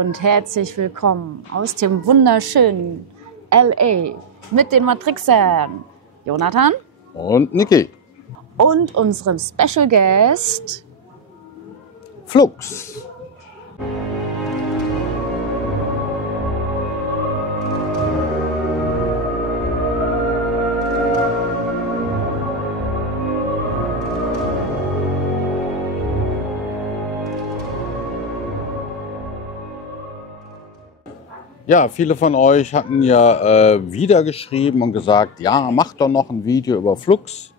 und herzlich willkommen aus dem wunderschönen LA mit den Matrixern Jonathan und Niki und unserem Special Guest Flux. Ja, viele von euch hatten ja wieder geschrieben und gesagt, ja, macht doch noch ein Video über Flux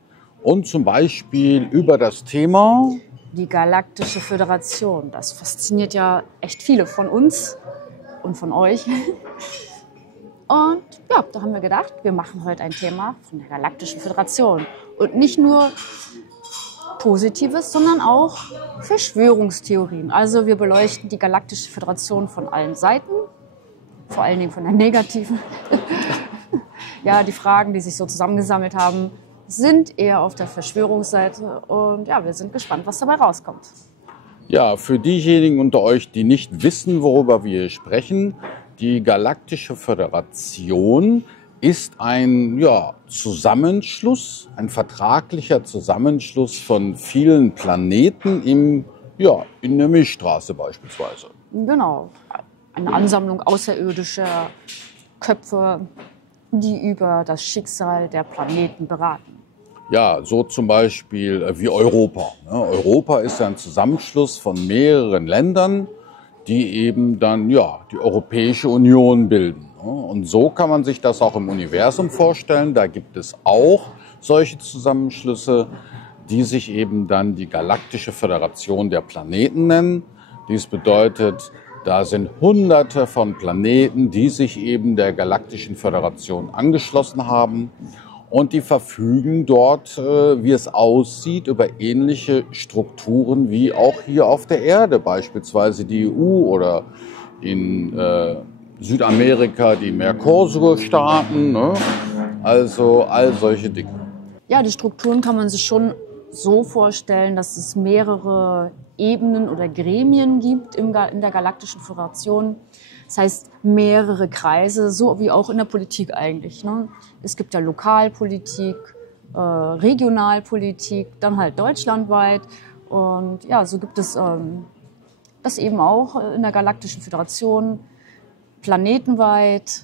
und zum Beispiel über das Thema die Galaktische Föderation. Das fasziniert ja echt viele von uns und von euch. Und ja, da haben wir gedacht, wir machen heute ein Thema von der Galaktischen Föderation. Und nicht nur Positives, sondern auch Verschwörungstheorien. Also wir beleuchten die Galaktische Föderation von allen Seiten. Vor allen Dingen von der negativen. Ja, die Fragen, die sich so zusammengesammelt haben, sind eher auf der Verschwörungsseite. Und ja, wir sind gespannt, was dabei rauskommt. Ja, für diejenigen unter euch, die nicht wissen, worüber wir sprechen, die Galaktische Föderation ist ein Zusammenschluss, ein vertraglicher Zusammenschluss von vielen Planeten in der Milchstraße beispielsweise. Genau. Eine Ansammlung außerirdischer Köpfe, die über das Schicksal der Planeten beraten. Ja, so zum Beispiel wie Europa. Europa ist ja ein Zusammenschluss von mehreren Ländern, die eben dann die Europäische Union bilden. Und so kann man sich das auch im Universum vorstellen. Da gibt es auch solche Zusammenschlüsse, die sich eben dann die Galaktische Föderation der Planeten nennen. Dies bedeutet, da sind Hunderte von Planeten, die sich eben der Galaktischen Föderation angeschlossen haben. Und die verfügen dort, wie es aussieht, über ähnliche Strukturen wie auch hier auf der Erde, beispielsweise die EU oder in Südamerika die Mercosur-Staaten, ne? Also all solche Dinge. Ja, die Strukturen kann man sich schon so vorstellen, dass es mehrere Ebenen oder Gremien gibt in der Galaktischen Föderation. Das heißt, mehrere Kreise, so wie auch in der Politik eigentlich. Ne? Es gibt ja Lokalpolitik, Regionalpolitik, dann halt deutschlandweit. Und ja, so gibt es das eben auch in der Galaktischen Föderation, planetenweit,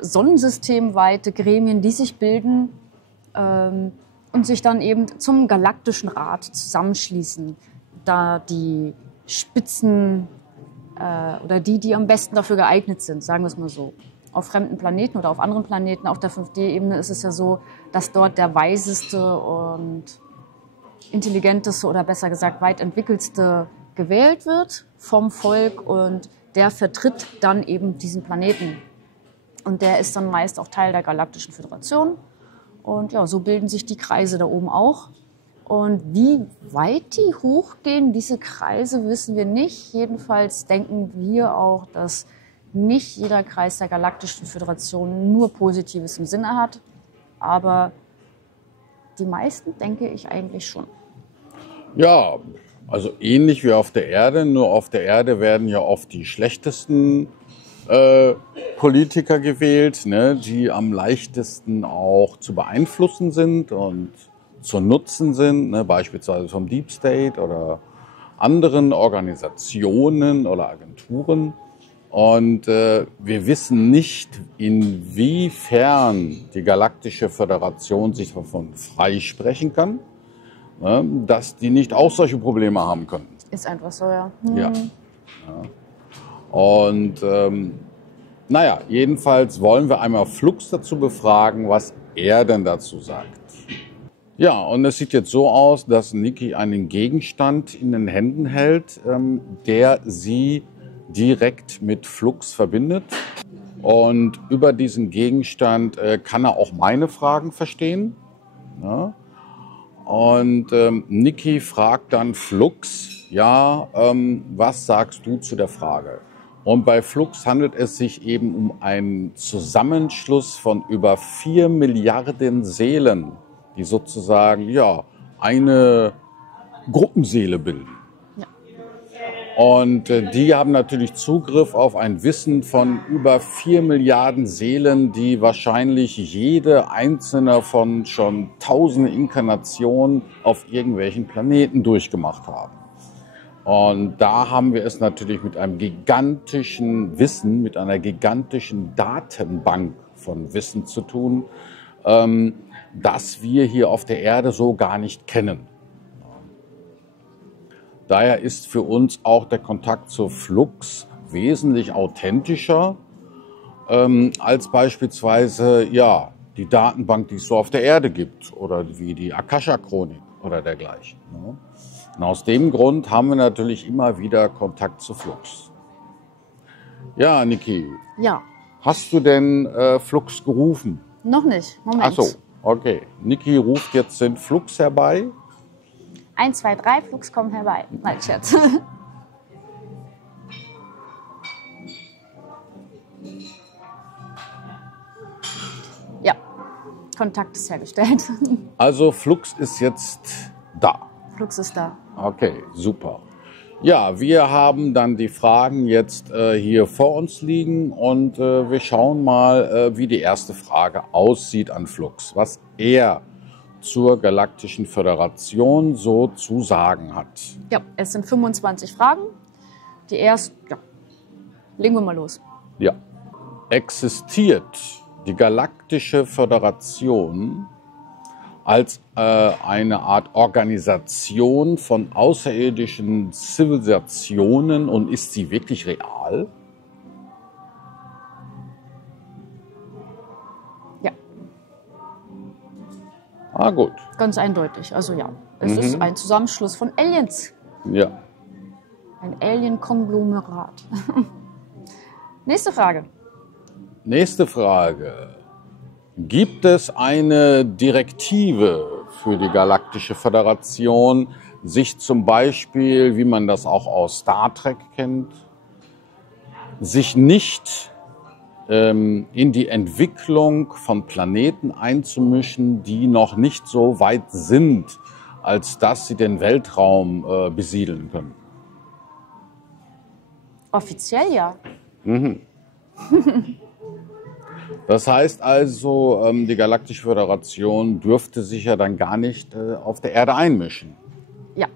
sonnensystemweite Gremien, die sich bilden und sich dann eben zum Galaktischen Rat zusammenschließen, da die Spitzen oder die am besten dafür geeignet sind, sagen wir es mal so. Auf fremden Planeten oder auf anderen Planeten, auf der 5D-Ebene ist es ja so, dass dort der weiseste und intelligenteste oder besser gesagt weit entwickelste gewählt wird vom Volk und der vertritt dann eben diesen Planeten. Und der ist dann meist auch Teil der Galaktischen Föderation. Und ja, so bilden sich die Kreise da oben auch. Und wie weit die hochgehen, diese Kreise, wissen wir nicht. Jedenfalls denken wir auch, dass nicht jeder Kreis der Galaktischen Föderation nur Positives im Sinne hat. Aber die meisten denke ich eigentlich schon. Ja, also ähnlich wie auf der Erde. Nur auf der Erde werden ja oft die schlechtesten Politiker gewählt, ne, die am leichtesten auch zu beeinflussen sind und zu nutzen sind, ne, beispielsweise vom Deep State oder anderen Organisationen oder Agenturen. Und wir wissen nicht, inwiefern die Galaktische Föderation sich davon freisprechen kann, ne, dass die nicht auch solche Probleme haben könnten. Ist einfach so, ja. Ja. Und jedenfalls wollen wir einmal Flux dazu befragen, was er denn dazu sagt. Ja, und es sieht jetzt so aus, dass Niki einen Gegenstand in den Händen hält, der sie direkt mit Flux verbindet. Und über diesen Gegenstand kann er auch meine Fragen verstehen. Ja? Und Niki fragt dann Flux, was sagst du zu der Frage? Und bei Flux handelt es sich eben um einen Zusammenschluss von über 4 Milliarden Seelen, die sozusagen eine Gruppenseele bilden. Ja. Und die haben natürlich Zugriff auf ein Wissen von über 4 Milliarden Seelen, die wahrscheinlich jede einzelne von schon tausende Inkarnationen auf irgendwelchen Planeten durchgemacht haben. Und da haben wir es natürlich mit einem gigantischen Wissen, mit einer gigantischen Datenbank von Wissen zu tun, das wir hier auf der Erde so gar nicht kennen. Daher ist für uns auch der Kontakt zur Flux wesentlich authentischer als beispielsweise ja, die Datenbank, die es so auf der Erde gibt oder wie die Akasha-Chronik oder dergleichen. Ne? Und aus dem Grund haben wir natürlich immer wieder Kontakt zu Flux. Ja, Niki, Ja, hast du denn Flux gerufen? noch nicht. Moment. Ach so, okay. Niki ruft jetzt den Flux herbei. 1, 2, 3, Flux, komm herbei. Nein, Scherz. Ja, Kontakt ist hergestellt. Also Flux ist jetzt da. Flux ist da. Okay, super. Ja, wir haben dann die Fragen jetzt hier vor uns liegen und wir schauen mal, wie die erste Frage aussieht an Flux, was er zur Galaktischen Föderation so zu sagen hat. Ja, es sind 25 Fragen. Die erste, ja, legen wir mal los. Ja. Existiert die Galaktische Föderation als eine Art Organisation von außerirdischen Zivilisationen und ist sie wirklich real? Ja, Ah, gut. ganz eindeutig. Also ja, es ist ein Zusammenschluss von Aliens. Ja. Ein Alien-Konglomerat. Nächste Frage. Nächste Frage. Gibt es eine Direktive für die Galaktische Föderation, sich zum Beispiel, wie man das auch aus Star Trek kennt, sich nicht in die Entwicklung von Planeten einzumischen, die noch nicht so weit sind, als dass sie den Weltraum besiedeln können? Offiziell ja. Das heißt also, die Galaktische Föderation dürfte sich ja dann gar nicht auf der Erde einmischen. Ja,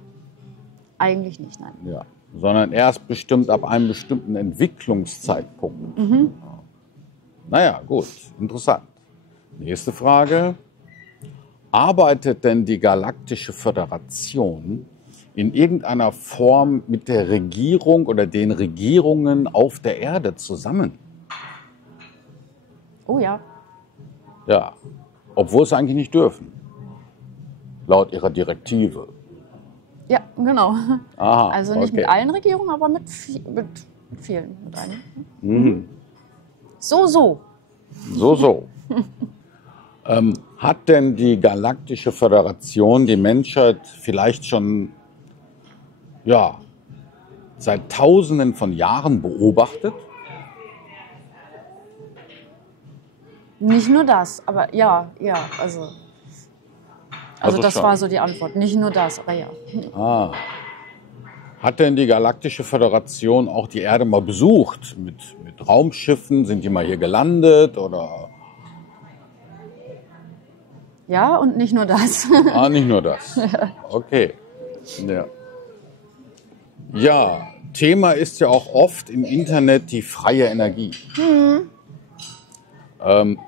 eigentlich nicht, nein. Ja. Sondern erst bestimmt ab einem bestimmten Entwicklungszeitpunkt. Ja. Naja, gut, interessant. Nächste Frage. Arbeitet denn die Galaktische Föderation in irgendeiner Form mit der Regierung oder den Regierungen auf der Erde zusammen? Oh ja. Ja, obwohl sie eigentlich nicht dürfen, laut ihrer Direktive. Ja, genau. Aha, Also nicht okay. mit allen Regierungen, aber mit vielen. Mit einigen. So. So. Hat denn die Galaktische Föderation die Menschheit vielleicht schon ja, seit Tausenden von Jahren beobachtet? Nicht nur das, aber ja, also das schon. war so die Antwort. Nicht nur das, aber ja. Ah. Hat denn die Galaktische Föderation auch die Erde mal besucht? Mit Raumschiffen? Sind die mal hier gelandet? Oder? Ja, und nicht nur das. Ah, nicht nur das. Okay. Ja. Ja, Thema ist ja auch oft im Internet die freie Energie.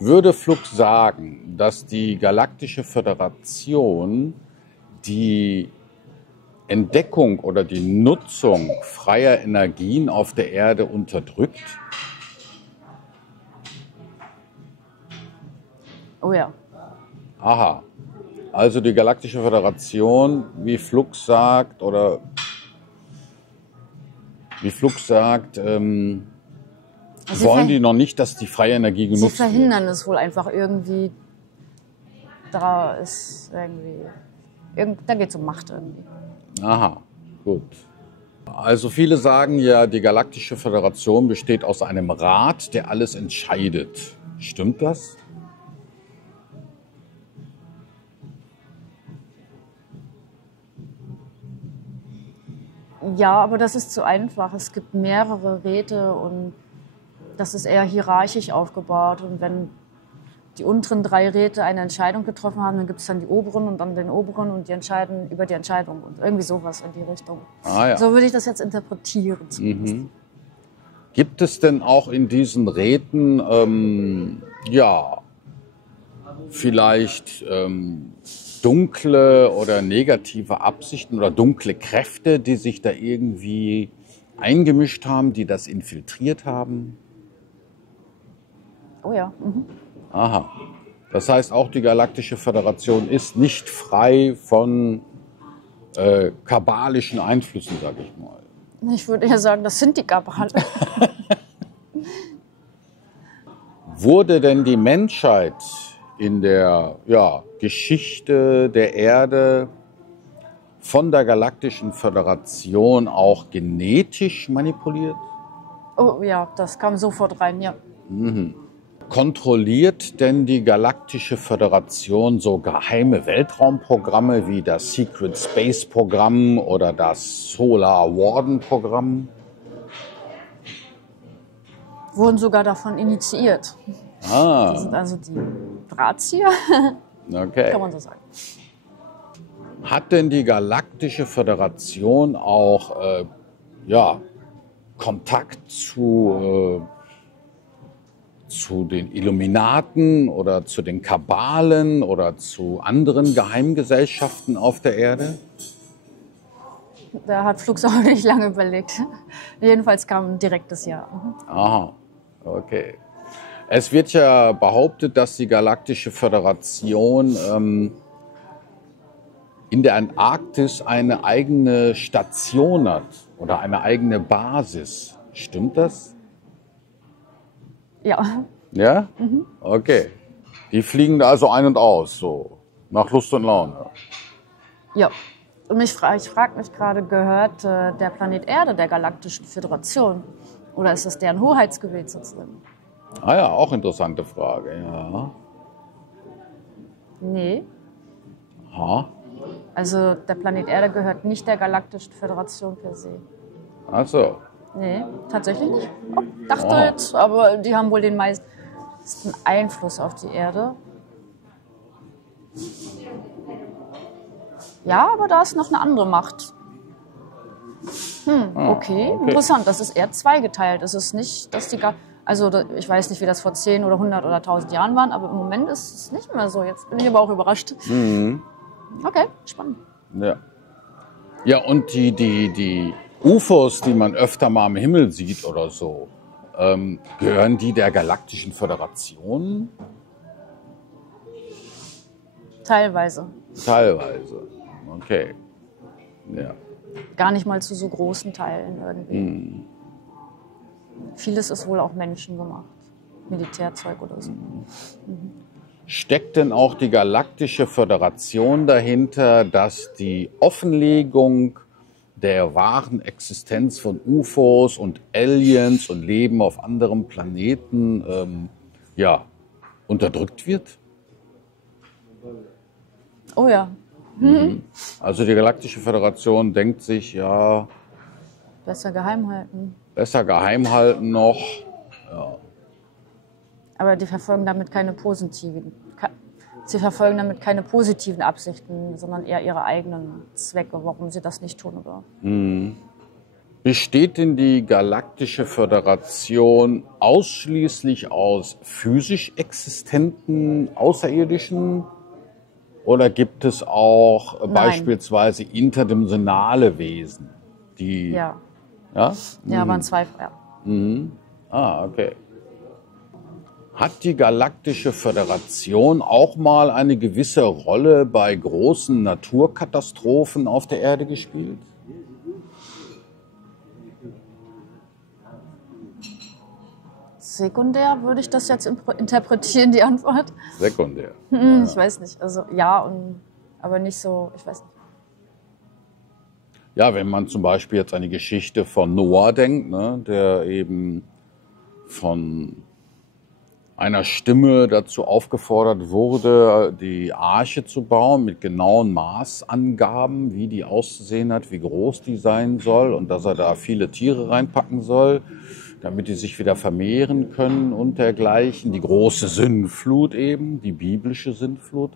Würde Flux sagen, dass die Galaktische Föderation die Entdeckung oder die Nutzung freier Energien auf der Erde unterdrückt? Oh ja. Aha. Also die Galaktische Föderation, wie Flux sagt, wollen die noch nicht, dass die freie Energie genutzt wird? Sie verhindern es wohl einfach irgendwie. Da ist irgendwie. Da geht es um Macht irgendwie. Aha, gut. Also viele sagen ja, die Galaktische Föderation besteht aus einem Rat, der alles entscheidet. Stimmt das? Ja, aber das ist zu einfach. Es gibt mehrere Räte und das ist eher hierarchisch aufgebaut. Und wenn die unteren 3 Räte eine Entscheidung getroffen haben, dann gibt es dann die oberen und dann den oberen und die entscheiden über die Entscheidung und irgendwie sowas in die Richtung. Ah, ja. So würde ich das jetzt interpretieren zumindest. Gibt es denn auch in diesen Räten, ja, vielleicht dunkle oder negative Absichten oder dunkle Kräfte, die sich da irgendwie eingemischt haben, die das infiltriert haben? Oh ja. Aha. Das heißt, auch die Galaktische Föderation ist nicht frei von kabalischen Einflüssen, sage ich mal. Ich würde eher sagen, das sind die Kabale. Wurde denn die Menschheit in der Geschichte der Erde von der Galaktischen Föderation auch genetisch manipuliert? Oh ja, das kam sofort rein, ja. Kontrolliert denn die Galaktische Föderation so geheime Weltraumprogramme wie das Secret Space Programm oder das Solar Warden Programm? Wurden sogar davon initiiert. Das sind also die Drahtzieher, Okay. kann man so sagen. Hat denn die Galaktische Föderation auch Kontakt zu den Illuminaten oder zu den Kabalen oder zu anderen Geheimgesellschaften auf der Erde? Da hat Flux auch nicht lange überlegt. Jedenfalls kam ein direktes Ja. Aha, okay. Es wird ja behauptet, dass die Galaktische Föderation in der Antarktis eine eigene Station hat oder eine eigene Basis. Stimmt das? Ja, Ja? Okay. Die fliegen da also ein und aus, so nach Lust und Laune. ja. Und ich frage mich gerade, gehört der Planet Erde der Galaktischen Föderation? Oder ist das deren Hoheitsgebiet sozusagen? Ah ja, auch interessante Frage, ja. Nee. Aha. Also der Planet Erde gehört nicht der Galaktischen Föderation per se. Ach so. Nee, tatsächlich nicht. Oh, dachte Oh. jetzt, aber die haben wohl den meisten Einfluss auf die Erde. Ja, aber da ist noch eine andere Macht. Okay, interessant. Das ist eher zweigeteilt. Es ist nicht, dass die ich weiß nicht, wie das vor 10 oder 100 oder 1000 Jahren waren, aber im Moment ist es nicht mehr so. Jetzt bin ich aber auch überrascht. Okay, spannend. Ja. Ja, und die UFOs, die man öfter mal am Himmel sieht oder so, gehören die der Galaktischen Föderation? Teilweise. Teilweise. Okay. Ja. Gar nicht mal zu so großen Teilen irgendwie. Vieles ist wohl auch menschengemacht. Militärzeug oder so. Steckt denn auch die Galaktische Föderation dahinter, dass die Offenlegung der wahren Existenz von UFOs und Aliens und Leben auf anderen Planeten unterdrückt wird? Oh ja, Also die Galaktische Föderation denkt sich, ja, besser geheim halten. besser geheim halten noch. Aber die verfolgen damit keine positiven. Sie verfolgen damit keine positiven Absichten, sondern eher ihre eigenen Zwecke, warum sie das nicht tun. Oder? Besteht denn die Galaktische Föderation ausschließlich aus physisch existenten Außerirdischen? Oder gibt es auch beispielsweise interdimensionale Wesen, die... Ja, Ja? ja, waren zwei. Ja. Ah, okay. Hat die Galaktische Föderation auch mal eine gewisse Rolle bei großen Naturkatastrophen auf der Erde gespielt? Sekundär würde ich das jetzt interpretieren, die Antwort. Sekundär. Ich weiß nicht. Also ja, aber nicht so, ich weiß nicht. Ja, wenn man zum Beispiel jetzt an die Geschichte von Noah denkt, ne, der eben von einer Stimme dazu aufgefordert wurde, die Arche zu bauen mit genauen Maßangaben, wie die auszusehen hat, wie groß die sein soll und dass er da viele Tiere reinpacken soll, damit die sich wieder vermehren können und dergleichen. Die große Sintflut eben, die biblische Sintflut.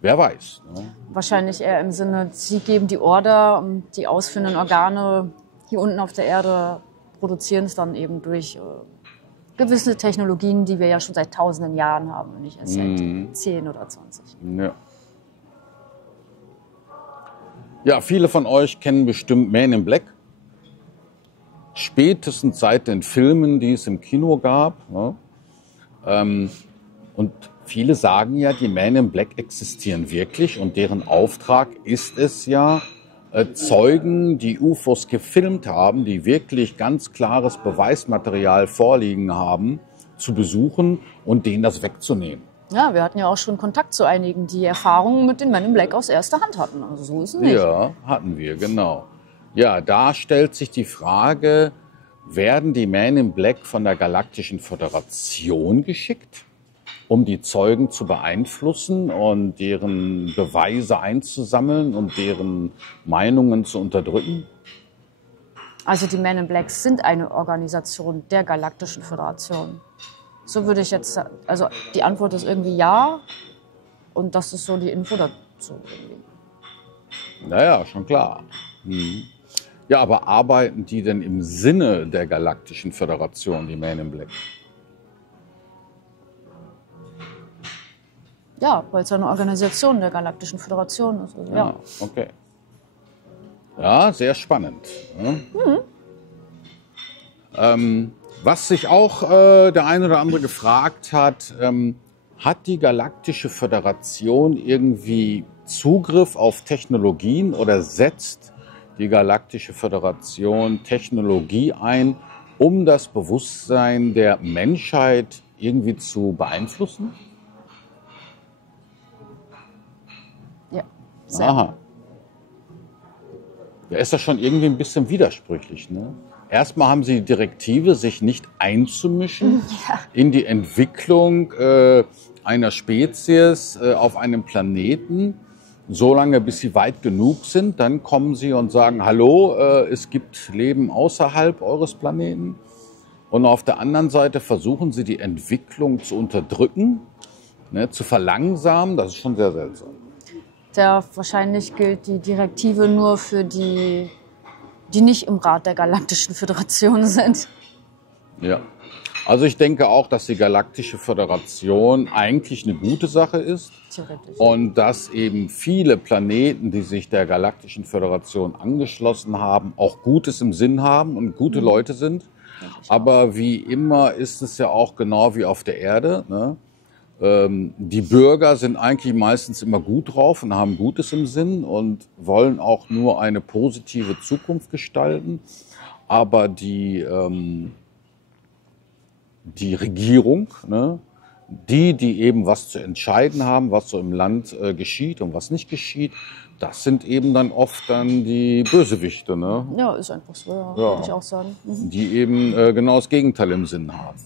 Wer weiß. Ne? Wahrscheinlich eher im Sinne, Sie geben die Order und die ausführenden Organe hier unten auf der Erde produzieren es dann eben durch gewisse Technologien, die wir ja schon seit tausenden Jahren haben und nicht erst seit 10 oder 20. Ja. Ja, viele von euch kennen bestimmt Man in Black. Spätestens seit den Filmen, die es im Kino gab. Ne? Und viele sagen ja, die Men in Black existieren wirklich und deren Auftrag ist es ja, Zeugen, die UFOs gefilmt haben, die wirklich ganz klares Beweismaterial vorliegen haben, zu besuchen und denen das wegzunehmen. Ja, wir hatten ja auch schon Kontakt zu einigen, die Erfahrungen mit den Men in Black aus erster Hand hatten. Also so ist es nicht. Ja, hatten wir, genau. Ja, da stellt sich die Frage, werden die Men in Black von der Galaktischen Föderation geschickt, um die Zeugen zu beeinflussen und deren Beweise einzusammeln und deren Meinungen zu unterdrücken? Also die Men in Black sind eine Organisation der Galaktischen Föderation. So würde ich jetzt sagen. Also die Antwort ist irgendwie ja. Und das ist so die Info dazu. Naja, schon klar. Ja, aber arbeiten die denn im Sinne der Galaktischen Föderation, die Men in Black? Ja, weil es eine Organisation der Galaktischen Föderation ist. Also, ja. Okay. Ja, sehr spannend. Was sich auch der eine oder andere gefragt hat, hat die Galaktische Föderation irgendwie Zugriff auf Technologien oder setzt die Galaktische Föderation Technologie ein, um das Bewusstsein der Menschheit irgendwie zu beeinflussen? Ja, sehr. Aha. Ja, ist das schon irgendwie ein bisschen widersprüchlich, ne? Erstmal haben sie die Direktive, sich nicht einzumischen in die Entwicklung einer Spezies auf einem Planeten, solange bis sie weit genug sind. Dann kommen sie und sagen, hallo, es gibt Leben außerhalb eures Planeten. Und auf der anderen Seite versuchen sie die Entwicklung zu unterdrücken, ne, zu verlangsamen. Das ist schon sehr seltsam. Ja, wahrscheinlich gilt die Direktive nur für die, die nicht im Rat der Galaktischen Föderation sind. Ja, also ich denke auch, dass die Galaktische Föderation eigentlich eine gute Sache ist. Theoretisch. Und dass eben viele Planeten, die sich der Galaktischen Föderation angeschlossen haben, auch Gutes im Sinn haben und gute Leute sind. Aber wie immer ist es ja auch genau wie auf der Erde, ne? Die Bürger sind eigentlich meistens immer gut drauf und haben Gutes im Sinn und wollen auch nur eine positive Zukunft gestalten. Aber die Regierung, ne, die eben was zu entscheiden haben, was so im Land geschieht und was nicht geschieht, das sind eben dann oft dann die Bösewichte, ne? Ja, ist einfach so, ja, würde ich auch sagen. Die eben genau das Gegenteil im Sinn haben.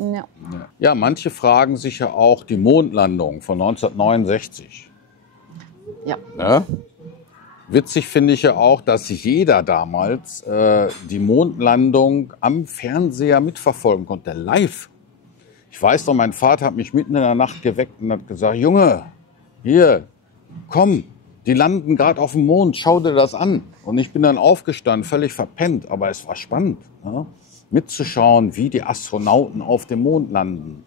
Ja. Ja, manche fragen sich ja auch die Mondlandung von 1969. Ja. Ne? Witzig finde ich ja auch, dass jeder damals die Mondlandung am Fernseher mitverfolgen konnte, live. Ich weiß noch, mein Vater hat mich mitten in der Nacht geweckt und hat gesagt, Junge, hier, komm, die landen gerade auf dem Mond, schau dir das an. Und ich bin dann aufgestanden, völlig verpennt, aber es war spannend, ne? Mitzuschauen, wie die Astronauten auf dem Mond landen.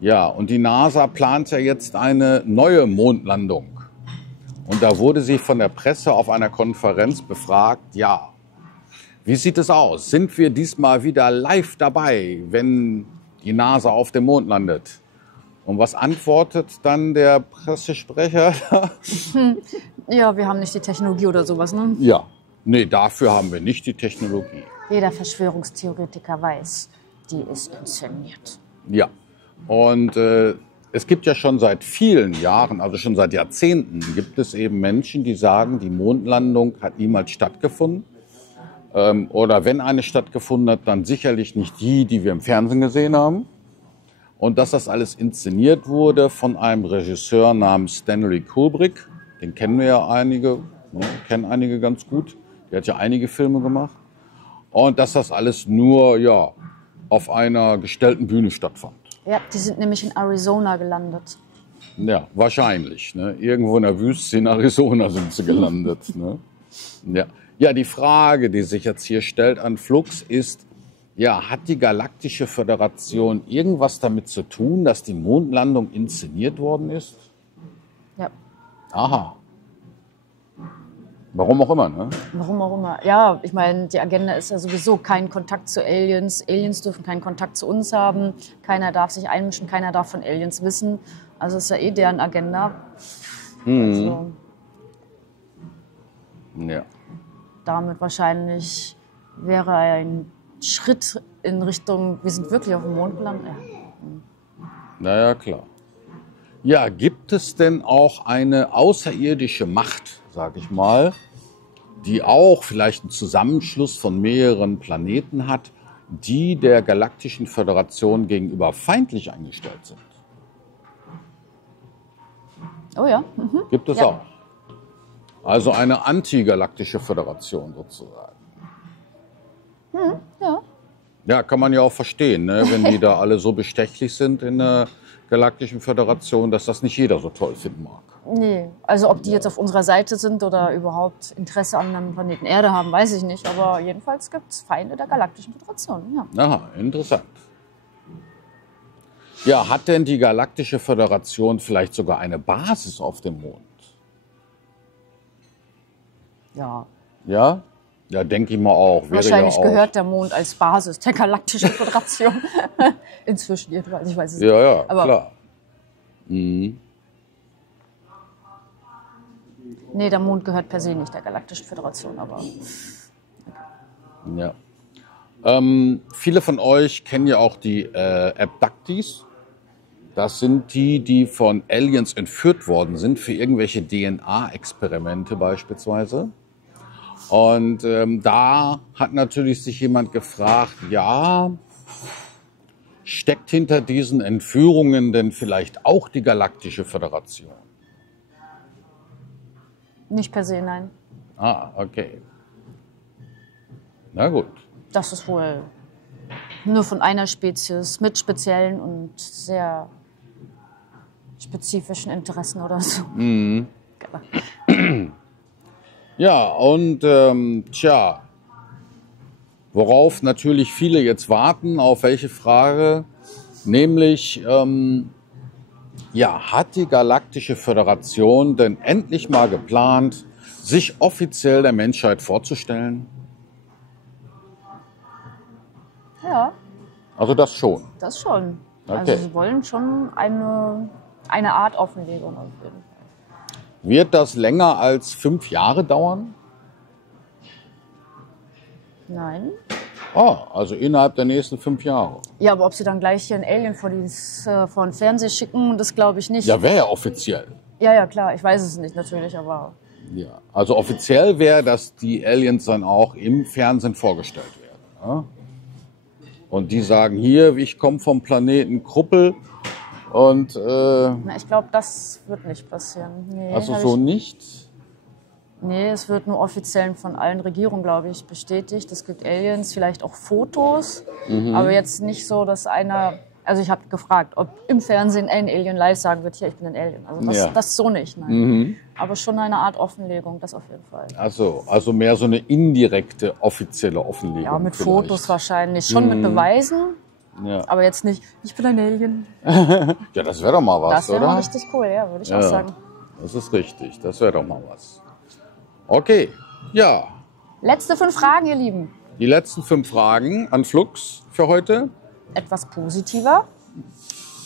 Ja, und die NASA plant ja jetzt eine neue Mondlandung. Und da wurde sie von der Presse auf einer Konferenz befragt, ja, wie sieht es aus? Sind wir diesmal wieder live dabei, wenn die NASA auf dem Mond landet? Und was antwortet dann der Pressesprecher? Ja, wir haben nicht die Technologie oder sowas, ne? Ja, nee, dafür haben wir nicht die Technologie. Jeder Verschwörungstheoretiker weiß, die ist inszeniert. Ja, und es gibt ja schon seit vielen Jahren, also schon seit Jahrzehnten, gibt es eben Menschen, die sagen, die Mondlandung hat niemals stattgefunden. Oder wenn eine stattgefunden hat, dann sicherlich nicht die, die wir im Fernsehen gesehen haben. und dass das alles inszeniert wurde von einem Regisseur namens Stanley Kubrick. Den kennen wir ja einige, ne, kennen einige ganz gut. Der hat ja einige Filme gemacht. Und dass das alles nur ja, auf einer gestellten Bühne stattfand. Ja, die sind nämlich in Arizona gelandet. Ja, wahrscheinlich. Ne? Irgendwo in der Wüste in Arizona sind sie gelandet. Ne? Ja. Ja, die Frage, die sich jetzt hier stellt an Flux ist, ja, hat die Galaktische Föderation irgendwas damit zu tun, dass die Mondlandung inszeniert worden ist? Ja. Aha. Warum auch immer, ne? Warum auch immer. Ja, ich meine, die Agenda ist ja sowieso kein Kontakt zu Aliens. Aliens dürfen keinen Kontakt zu uns haben. Keiner darf sich einmischen, keiner darf von Aliens wissen. Also ist ja eh deren Agenda. Also, Ja. damit wahrscheinlich wäre ein Schritt in Richtung, wir sind wirklich auf dem Mond gelandet. Ja. Naja, klar. Ja, gibt es denn auch eine außerirdische Macht, sag ich mal, die auch vielleicht einen Zusammenschluss von mehreren Planeten hat, die der Galaktischen Föderation gegenüber feindlich eingestellt sind? Oh ja. Gibt es Ja. auch. Also eine antigalaktische Föderation sozusagen. Ja. Ja, kann man ja auch verstehen, ne? Wenn die da alle so bestechlich sind in der Galaktischen Föderation, dass das nicht jeder so toll finden mag. Nee, also ob die jetzt auf unserer Seite sind oder überhaupt Interesse an dem Planeten Erde haben, weiß ich nicht. Aber jedenfalls gibt es Feinde der Galaktischen Föderation. Ja. Aha, interessant. Ja, hat denn die Galaktische Föderation vielleicht sogar eine Basis auf dem Mond? Ja. Ja? Ja, denke ich mal auch. Wäre Wahrscheinlich ja auch. gehört der Mond als Basis der Galaktischen Föderation. Inzwischen jedenfalls, ich weiß es nicht. Ja, ja, Aber klar. Mhm. nee, der Mond gehört per se nicht der Galaktischen Föderation. Aber Ja. Viele von euch kennen ja auch die Abductees. Das sind die, die von Aliens entführt worden sind für irgendwelche DNA-Experimente beispielsweise. Und da hat natürlich sich jemand gefragt, ja, steckt hinter diesen Entführungen denn vielleicht auch die Galaktische Föderation? nicht per se, nein. Ah, okay. Na gut. Das ist wohl nur von einer Spezies mit speziellen und sehr spezifischen Interessen oder so. Mhm. Ja, und tja, worauf natürlich viele jetzt warten, auf welche Frage, nämlich, ja, hat die Galaktische Föderation denn endlich mal geplant, sich offiziell der Menschheit vorzustellen? Ja, Also das schon. das schon. Okay. Also sie wollen schon eine Art Offenlegung auf jeden Fall. Wird das länger als 5 Jahre dauern? Nein. Ah, also innerhalb der nächsten 5 Jahre. Ja, aber ob sie dann gleich hier einen Alien vor den Fernseher schicken, das glaube ich nicht. Ja, wäre ja offiziell. Ja, ja, klar. Ich weiß es nicht natürlich, aber Ja, also offiziell wäre, dass die Aliens dann auch im Fernsehen vorgestellt werden. Ja? Und die sagen hier, ich komme vom Planeten Kruppel und na, ich glaube, das wird nicht passieren. Nee, also hab so ich, nicht. nee, es wird nur offiziell von allen Regierungen, glaube ich, bestätigt. Es gibt Aliens, vielleicht auch Fotos, aber jetzt nicht so, dass einer... Also ich habe gefragt, ob im Fernsehen ein Alien live sagen wird, hier, ich bin ein Alien. Also das, Ja. das so nicht, nein. Aber schon eine Art Offenlegung, das auf jeden Fall. Also mehr so eine indirekte offizielle Offenlegung. Ja, mit vielleicht. Fotos wahrscheinlich, schon mit Beweisen, Ja. aber jetzt nicht, ich bin ein Alien. Ja, das wäre doch mal was, Das wäre oder? mal richtig cool, ja, würde ich auch sagen. Das ist richtig, das wäre doch mal was. Okay, ja, Letzte 5 Fragen, ihr Lieben. die letzten 5 Fragen an Flux für heute. Etwas positiver.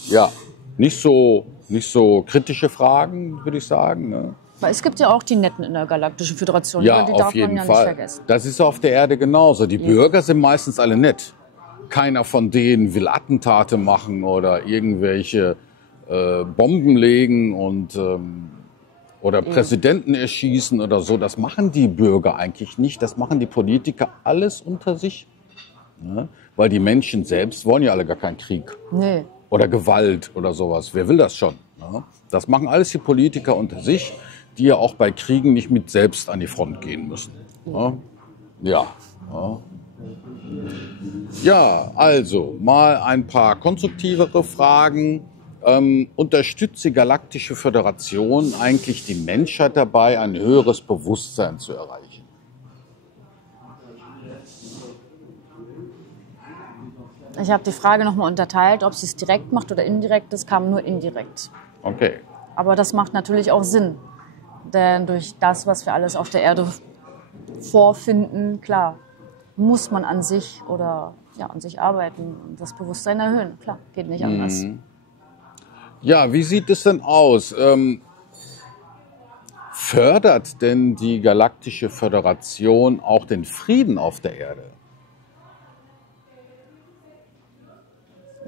Ja, nicht so kritische Fragen, würde ich sagen. Ne? Weil es gibt ja auch die Netten in der Galaktischen Föderation, Ja, die auf darf jeden man ja Fall. nicht vergessen. Das ist auf der Erde genauso. Die Bürger sind meistens alle nett. Keiner von denen will Attentate machen oder irgendwelche Bomben legen und oder Präsidenten erschießen oder so. Das machen die Bürger eigentlich nicht. Das machen die Politiker alles unter sich. Ne? Weil die Menschen selbst wollen ja alle gar keinen Krieg. Nee, oder Gewalt oder sowas. Wer will das schon? Ne? Das machen alles die Politiker unter sich, die ja auch bei Kriegen nicht mit selbst an die Front gehen müssen. Ne? Ja. Ja. Ja, also mal ein paar konstruktivere Fragen. Unterstützt die Galaktische Föderation eigentlich die Menschheit dabei, ein höheres Bewusstsein zu erreichen? Ich habe die Frage nochmal unterteilt, ob sie es direkt macht oder indirekt. Es kam nur indirekt. Okay. Aber das macht natürlich auch Sinn. Denn durch das, was wir alles auf der Erde vorfinden, klar, muss man an sich oder ja, an sich arbeiten und das Bewusstsein erhöhen. Klar, geht nicht anders. Ja, wie sieht es denn aus? Fördert denn die Galaktische Föderation auch den Frieden auf der Erde?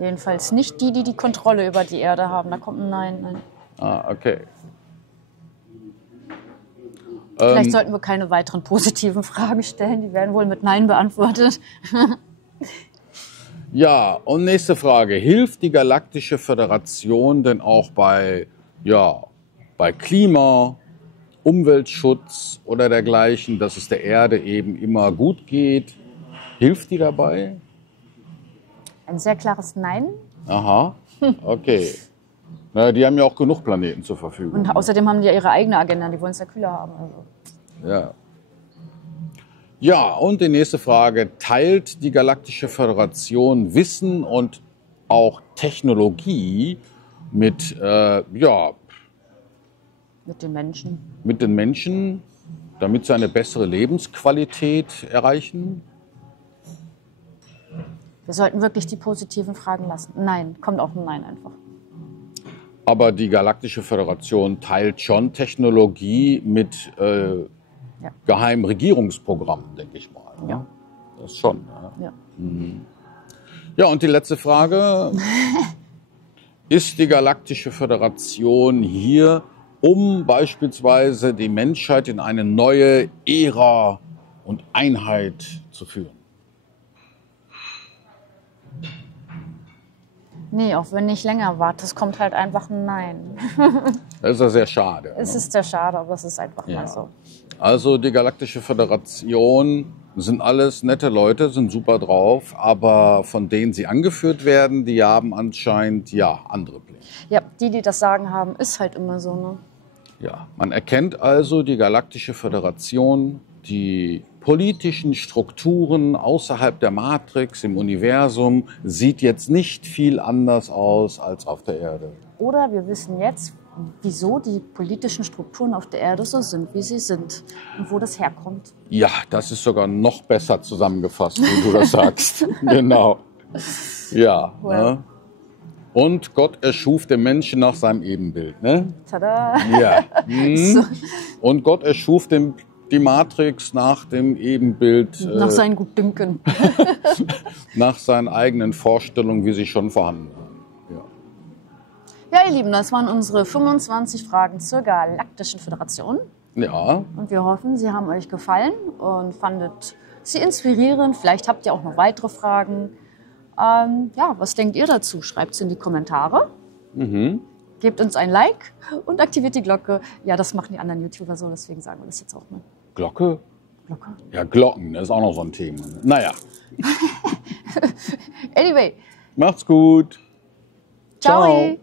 Jedenfalls nicht die, die die Kontrolle über die Erde haben. Da kommt ein Nein. Nein. Ah, okay. Vielleicht sollten wir keine weiteren positiven Fragen stellen. Die werden wohl mit Nein beantwortet. Ja, und nächste Frage. Hilft die Galaktische Föderation denn auch bei Klima, Umweltschutz oder dergleichen, dass es der Erde eben immer gut geht? Hilft die dabei? Ein sehr klares Nein. Aha, okay. Na, die haben ja auch genug Planeten zur Verfügung. Und außerdem haben die ja ihre eigene Agenda. Die wollen es ja kühler haben. Also. Ja. Ja, und die nächste Frage. Teilt die Galaktische Föderation Wissen und auch Technologie mit, Mit den Menschen. mit den Menschen, damit sie eine bessere Lebensqualität erreichen? Wir sollten wirklich die positiven Fragen lassen. Nein, kommt auch ein Nein einfach. Aber die Galaktische Föderation teilt schon Technologie mit geheimen Regierungsprogrammen, denke ich mal. Ne? Ja. Das schon. Ja. Ja. Ja, und die letzte Frage. Ist die Galaktische Föderation hier, um beispielsweise die Menschheit in eine neue Ära und Einheit zu führen? Nee, auch wenn ich länger warte, es kommt halt einfach ein Nein. Das ist ja sehr schade. Es ist sehr schade, aber es ist einfach mal so. Also die Galaktische Föderation sind alles nette Leute, sind super drauf, aber von denen sie angeführt werden, die haben anscheinend andere Pläne. Ja, die das Sagen haben, ist halt immer so, ne? Ja, man erkennt also die Galaktische Föderation, die politischen Strukturen außerhalb der Matrix im Universum sieht jetzt nicht viel anders aus als auf der Erde. Oder wir wissen jetzt, wieso die politischen Strukturen auf der Erde so sind, wie sie sind und wo das herkommt. Ja, das ist sogar noch besser zusammengefasst, wie du das sagst. Genau. Ja. Well. Ne? Und Gott erschuf den Menschen nach seinem Ebenbild. Ne? Tada! Ja. Und Gott erschuf die Matrix nach dem Ebenbild. Nach seinem Gutdünken. Nach seinen eigenen Vorstellungen, wie sie schon vorhanden waren. Ja, ihr Lieben, das waren unsere 25 Fragen zur Galaktischen Föderation. Ja. Und wir hoffen, sie haben euch gefallen und fandet sie inspirierend. Vielleicht habt ihr auch noch weitere Fragen. Was denkt ihr dazu? Schreibt es in die Kommentare. Gebt uns ein Like und aktiviert die Glocke. Ja, das machen die anderen YouTuber so, deswegen sagen wir das jetzt auch mal. Glocke? Glocke? Ja, Glocken, das ist auch noch so ein Thema. Naja. Anyway. Macht's gut. Ciao.